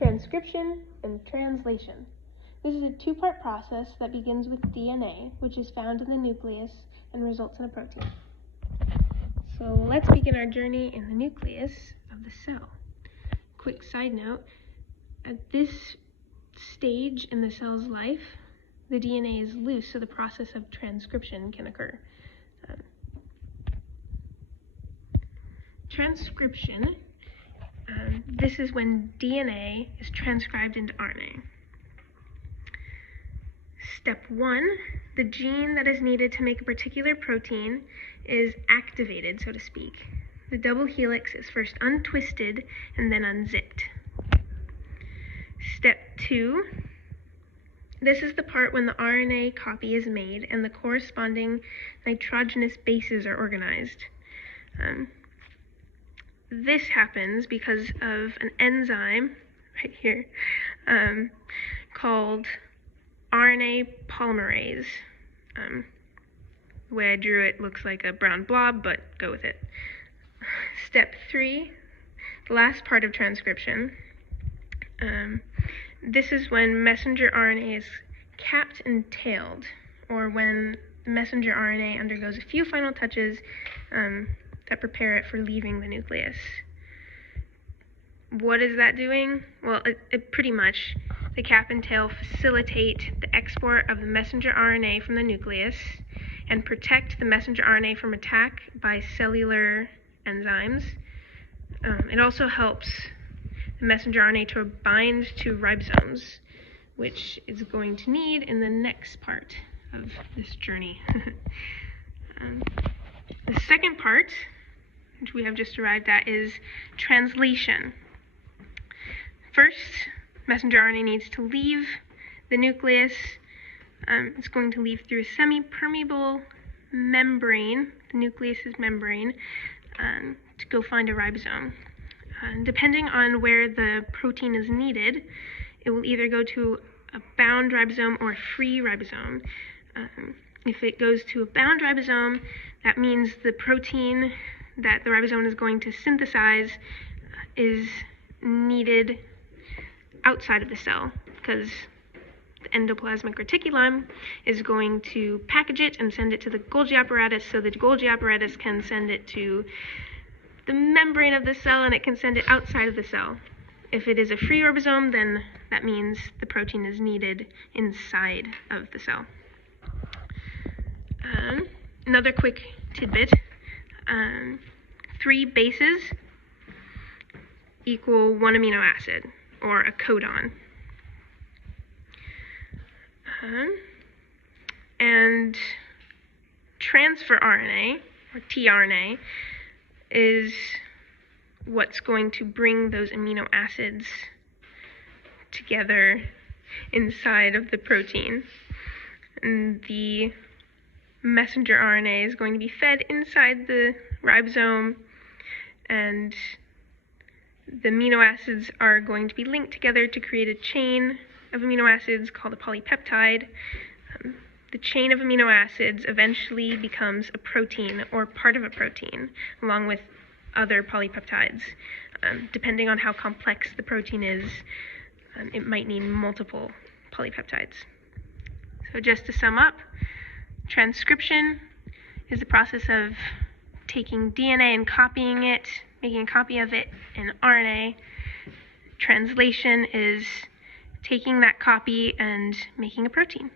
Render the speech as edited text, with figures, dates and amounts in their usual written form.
Transcription and translation. This is a two-part process that begins with DNA, which is found in the nucleus and results in a protein. So let's begin our journey in the nucleus of the cell. Quick side note, at this stage in the cell's life, the DNA is loose, so the process of transcription can occur. Transcription, this is when DNA is transcribed into RNA. Step 1, the gene that is needed to make a particular protein is activated, so to speak. The double helix is first untwisted and then unzipped. Step 2, this is the part when the RNA copy is made and the corresponding nitrogenous bases are organized. This happens because of an enzyme right here called RNA polymerase. The way I drew it looks like a brown blob, but go with it. Step 3, the last part of transcription. This is when messenger RNA is capped and tailed, or when the messenger RNA undergoes a few final touches that prepare it for leaving the nucleus. What is that doing? Well, it pretty much, the cap and tail facilitate the export of the messenger RNA from the nucleus and protect the messenger RNA from attack by cellular enzymes. It also helps the messenger RNA to bind to ribosomes, which is going to need in the next part of this journey. The second part, which we have just arrived at, is translation. First, messenger RNA needs to leave the nucleus. It's going to leave through a semi-permeable membrane, the nucleus's membrane, to go find a ribosome. Depending on where the protein is needed, it will either go to a bound ribosome or a free ribosome. If it goes to a bound ribosome, that means the protein that the ribosome is going to synthesize is needed outside of the cell, because the endoplasmic reticulum is going to package it and send it to the Golgi apparatus, so the Golgi apparatus can send it to the membrane of the cell and it can send it outside of the cell. If it is a free ribosome, then that means the protein is needed inside of the cell. Another quick tidbit, 3 bases equal 1 amino acid, or a codon. And transfer RNA, or tRNA, is what's going to bring those amino acids together inside of the protein. And the messenger RNA is going to be fed inside the ribosome, and the amino acids are going to be linked together to create a chain of amino acids called a polypeptide. The chain of amino acids eventually becomes a protein or part of a protein, along with other polypeptides. Depending on how complex the protein is, it might need multiple polypeptides. So just to sum up, transcription is the process of taking DNA and copying it, making a copy of it in RNA. Translation is taking that copy and making a protein.